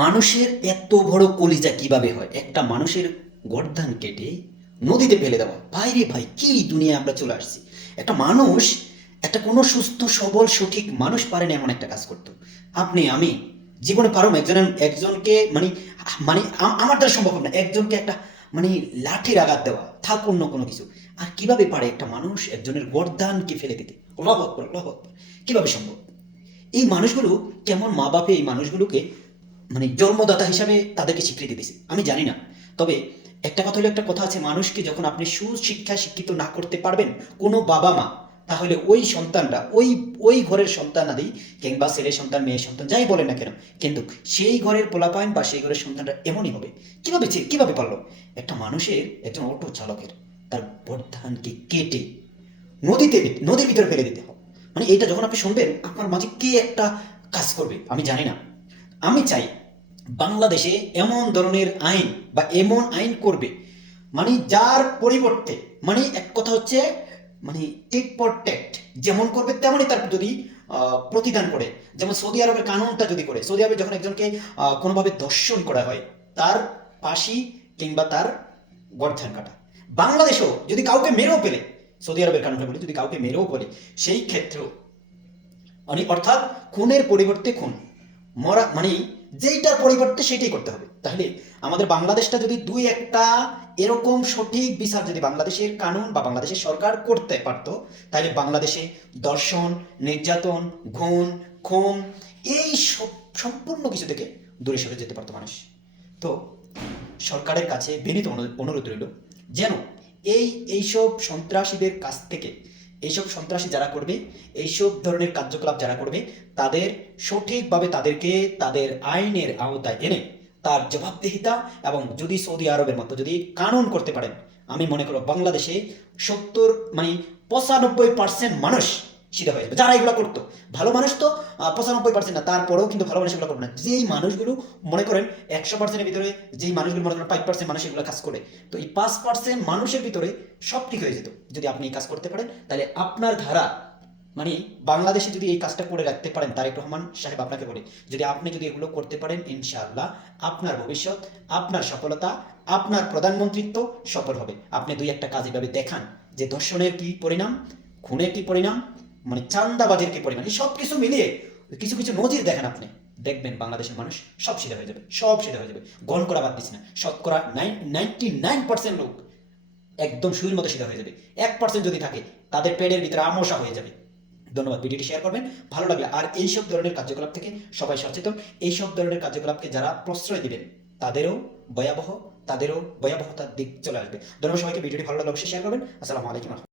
মানুষের এত বড় কলিজা কিভাবে হয়? একটা মানুষের গর্দান কেটে নদীতে ফেলে দেওয়া! ভাই রে ভাই, কি দুনিয়ায় আমরা চলে আসছি! একটা মানুষ, একটা কোনো সুস্থ সবল সঠিক মানুষ পারে না এমন একটা কাজ করতো। আপনি আমি জীবনে পারো একজনকে মানে মানে আমার দ্বারা সম্ভব না একজনকে একটা মানে লাঠির আঘাত দেওয়া, থাক অন্য কোনো কিছু। আর কিভাবে পারে একটা মানুষ একজনের গর্দানকে ফেলে দিতে? আল্লাহু আকবার, আল্লাহু আকবার! কিভাবে সম্ভব? এই মানুষগুলো কেমন মা বাপে এই মানুষগুলোকে মানে জন্মদাতা হিসাবে তাদেরকে স্বীকৃতি দিছে আমি জানি না। তবে একটা কথা হলো, একটা কথা আছে, মানুষকে যখন আপনি সুশিক্ষায় শিক্ষিত না করতে পারবেন কোনো বাবা মা, তাহলে ওই সন্তানরা ওই ওই ঘরের সন্তানাদি কিংবা ছেলে সন্তান মেয়ে সন্তান যাই বলেন না কেন, কিন্তু সেই ঘরের পোলাপাইন বা সেই ঘরের সন্তানরা এমনই হবে। কিভাবে পারলো একটা মানুষের, একজন অটো চালকের তার বর্ধানকে কেটে নদীতে নদীর ভিতরে ফেলে দিতে হবে? মানে এটা যখন আপনি শুনবেন আপনার মাঝে কে একটা কাজ করবে আমি জানি না। আমি চাই বাংলাদেশে এমন ধরনের আইন বা এমন আইন করবে, মানে যার পরিবর্তে, মানে এক কথা হচ্ছে মানে টেক ফর ট্যাক্ট, যেমন করবে তেমনই তার যদি প্রতিদান করে। যেমন সৌদি আরবের কানুনটা যদি করে, সৌদি আরবে যখন একজনকে কোনোভাবে ধর্ষণ করা হয় তার ফাঁসি কিংবা তার গর্দান কাটা। বাংলাদেশেও যদি কাউকে মেরেও পেলে, সৌদি আরবের কানুনটা বলে যদি কাউকে মেরেও পেলে সেই ক্ষেত্রেও মানে অর্থাৎ খুনের পরিবর্তে খুন, মরা মানে যেইটার পরিবর্তে সেটাই করতে হবে। তাহলে আমাদের বাংলাদেশটা যদি দুই একটা এরকম সঠিক বিচার যদি বাংলাদেশের কানুন বা বাংলাদেশের সরকার করতে পারতো, তাহলে বাংলাদেশে দর্শন, নির্যাতন, খুন, খুন এই সব সম্পূর্ণ কিছু থেকে দূরে সরে যেতে পারতো মানুষ। তো সরকারের কাছে বিনীত অনুরোধ রইল যেন এইসব সন্ত্রাসীদের কাছ থেকে, এইসব সন্ত্রাসী যারা করবে, এইসব ধরনের কার্যকলাপ যারা করবে, তাদের সঠিকভাবে তাদেরকে তাদের আইনের আওতায় এনে তার জবাবদিহিতা, এবং যদি সৌদি আরবের মতো যদি কানুন করতে পারেন, আমি মনে করব বাংলাদেশে 70 মানে 95% মানুষ সিধা হয়ে যাবে যারা এগুলো করতো। ভালো মানুষ তো 95% না, তারপরেও কিন্তু ভালো মানুষ এগুলো করবে না। যেই মানুষগুলো মনে করেন 100%-এর ভিতরে, যেই মানুষগুলো মনে করেন 5% মানুষ এগুলো কাজ করে, তো এই 5% মানুষের ভিতরে সব ঠিক হয়ে যেত যদি আপনি এই কাজ করতে পারেন। তাহলে আপনার ধারা মানে বাংলাদেশে যদি এই কাজটা করে রাখতে পারেন, তারেক রহমান সাহেব আপনাকে বলে, যদি আপনি যদি এগুলো করতে পারেন, ইনশাআল্লাহ আপনার ভবিষ্যৎ, আপনার সফলতা, আপনার প্রধানমন্ত্রিত্ব সফল হবে। আপনি দুই একটা কাজ এভাবে দেখান যে ধর্ষণের কি পরিণাম, খুনের কি পরিণাম, মানে চান্দাবাজের কি পরিমাণ, এই সব কিছু মিলিয়ে কিছু কিছু নজির দেখেন আপনি, দেখবেন বাংলাদেশের মানুষ সব সিধা হয়ে যাবে, সব সিধা হয়ে যাবে। গণ করা বাদ দিচ্ছি না, শতকরা 99% লোক একদম সুইর মতো সিধা হয়ে যাবে। 1% যদি থাকে তাদের পেটের ভিতরে আমসা হয়ে যাবে। ধন্যবাদ, ভিডিওটি শেয়ার করবেন ভালো লাগলে। আর এইসব ধরনের কার্যকলাপ থেকে সবাই সচেতন। এইসব ধরনের কার্যকলাপকে যারা প্রশ্রয় দিবেন তাদেরও ভয়াবহতার দিক চলে আসবে। ধন্যবাদ সবাইকে, ভিডিওটি ভালো লাগলে অবশ্যই শেয়ার করবেন। আসসালামু আলাইকুম।